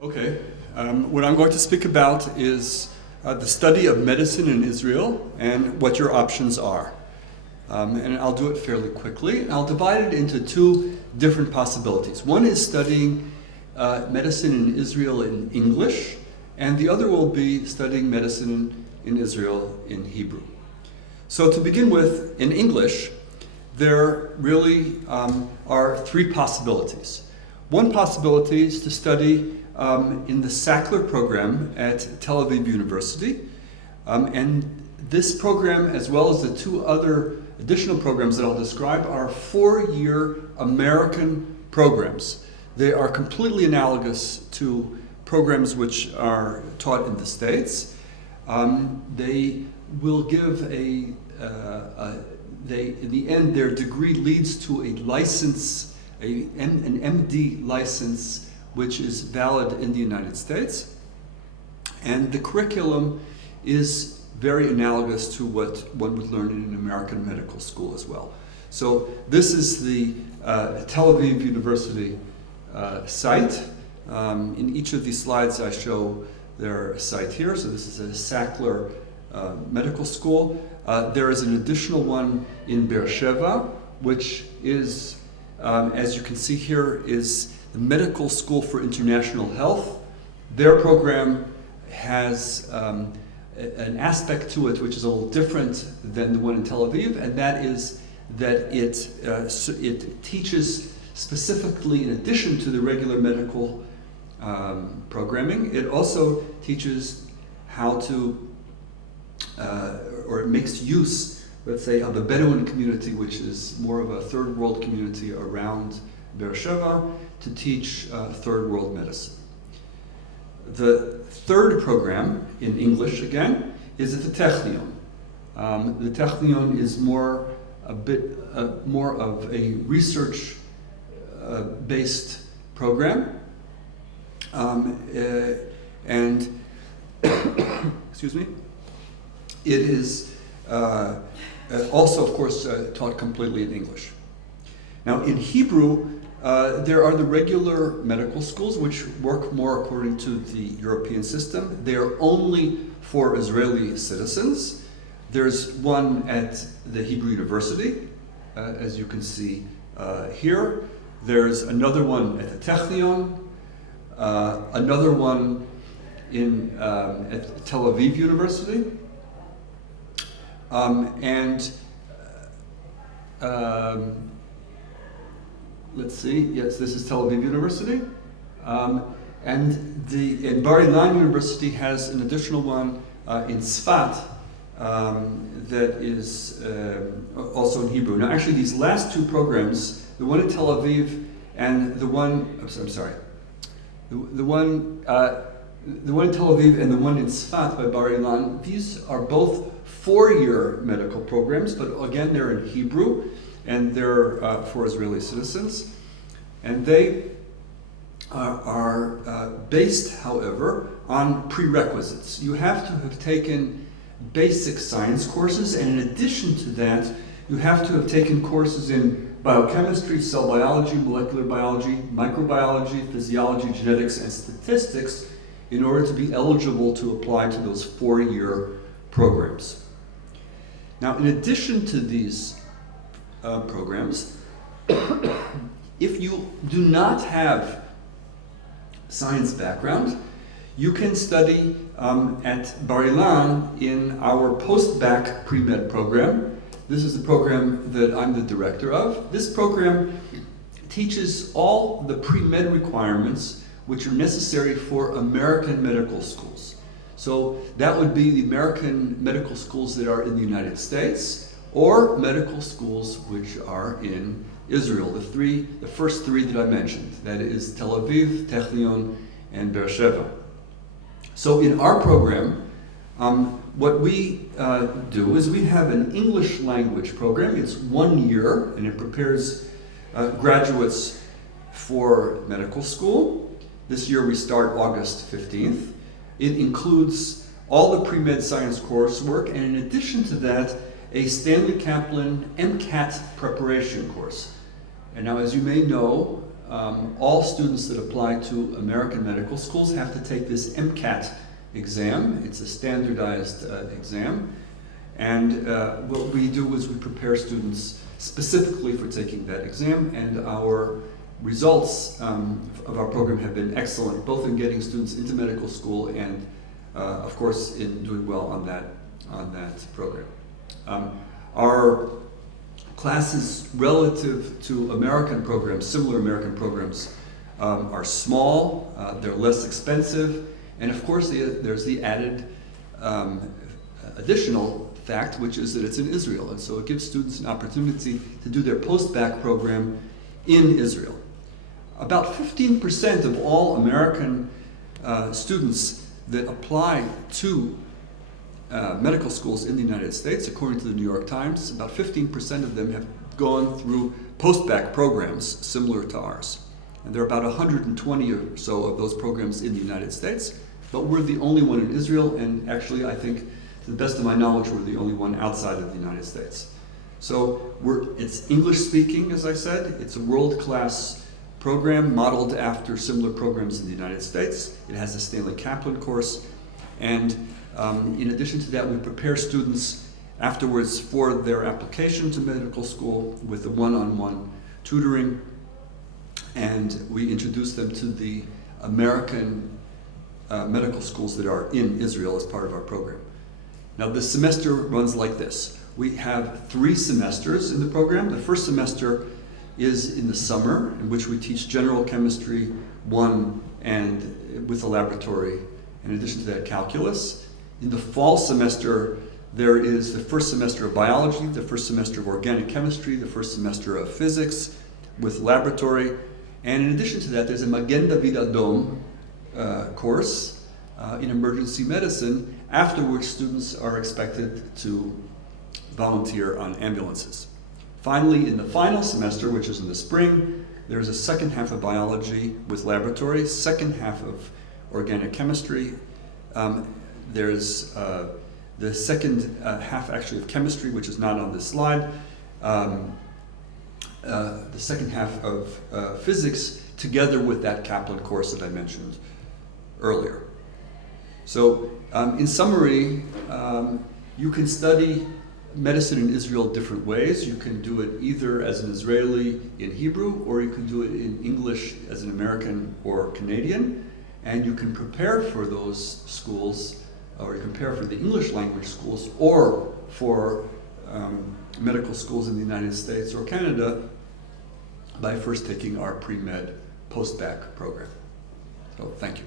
Okay, what I'm going to speak about is the study of medicine in Israel and what your options are. And I'll do it fairly quickly. I'll divide it into two different possibilities. One is studying medicine in Israel in English, and the other will be studying medicine in Israel in Hebrew. So to begin with, in English, there really are three possibilities. One possibility is to study in the Sackler program at Tel Aviv University. And this program, as well as the two other additional programs that I'll describe, are four-year American programs. They are completely analogous to programs which are taught in the States. They will give in the end, their degree leads to a license, an MD license, which is valid in the United States. And the curriculum is very analogous to what one would learn in an American medical school as well. So this is the Tel Aviv University site. In each of these slides I show their site here. So this is a Sackler medical school. There is an additional one in Beersheba, which is, as you can see here, is the Medical School for International Health. Their program has an aspect to it which is a little different than the one in Tel Aviv, and that is that it teaches specifically, in addition to the regular medical programming, it also teaches how to or it makes use, let's say, of the Bedouin community, which is more of a third world community around Beersheba, to teach third world medicine. The third program, in English again, is at the Technion. The Technion is a bit more of a research based program, and excuse me. It is also, of course, taught completely in English. Now, in Hebrew, there are the regular medical schools, which work more according to the European system. They are only for Israeli citizens. There's one at the Hebrew University, as you can see here. There's another one at the Technion, another one at Tel Aviv University. Let's see, yes, this is Tel Aviv University. And Bar-Ilan University has an additional one in Tzfat that is also in Hebrew. Now, actually, these last two programs, the one in Tel Aviv and the one, the one in Tel Aviv and the one in Tzfat by Bar-Ilan, these are both four-year medical programs, but again, they're in Hebrew, and they're for Israeli citizens. And they are based, however, on prerequisites. You have to have taken basic science courses, and in addition to that, you have to have taken courses in biochemistry, cell biology, molecular biology, microbiology, physiology, genetics, and statistics in order to be eligible to apply to those four-year programs. Now, in addition to these programs, if you do not have science background, you can study at Bar-Ilan in our post-bac pre-med program. This is the program that I'm the director of. This program teaches all the pre-med requirements which are necessary for American medical schools. So that would be the American medical schools that are in the United States, or medical schools which are in Israel, the first three that I mentioned. That is Tel Aviv, Technion, and Beersheba. So in our program, what we do is we have an English language program. It's 1 year, and it prepares graduates for medical school. This year we start August 15th. It includes all the pre-med science coursework, and in addition to that, a Stanley Kaplan MCAT preparation course. And now, as you may know, all students that apply to American medical schools have to take this MCAT exam. It's a standardized exam. And what we do is we prepare students specifically for taking that exam, and our results of our program have been excellent, both in getting students into medical school and, of course, in doing well on that program. Our classes relative to American programs, similar American programs, are small, they're less expensive, and of course there's the added additional fact, which is that it's in Israel, and so it gives students an opportunity to do their post-bac program in Israel. About 15% of all American students that apply to medical schools in the United States, according to the New York Times, about 15% of them have gone through post-bac programs similar to ours. And there are about 120 or so of those programs in the United States, but we're the only one in Israel, and actually I think, to the best of my knowledge, we're the only one outside of the United States. So it's English speaking, as I said. It's a world-class program modeled after similar programs in the United States. It has a Stanley Kaplan course, and in addition to that, we prepare students afterwards for their application to medical school with the one-on-one tutoring, and we introduce them to the American medical schools that are in Israel as part of our program. Now, the semester runs like this. We have 3 semesters in the program. The first semester is in the summer, in which we teach General Chemistry 1 and with a laboratory, in addition to that, calculus. In the fall semester, there is the first semester of biology, the first semester of organic chemistry, the first semester of physics with laboratory, and in addition to that, there's a Magen David Adom course in emergency medicine, after which students are expected to volunteer on ambulances. Finally, in the final semester, which is in the spring, there's a second half of biology with laboratory, second half of organic chemistry. There's the second half actually of chemistry, which is not on this slide. The second half of physics, together with that Kaplan course that I mentioned earlier. So in summary, you can study medicine in Israel different ways. You can do it either as an Israeli in Hebrew, or you can do it in English as an American or Canadian, and you can prepare for those schools, or you can prepare for the English language schools, or for medical schools in the United States or Canada by first taking our pre-med post-bac program. So thank you.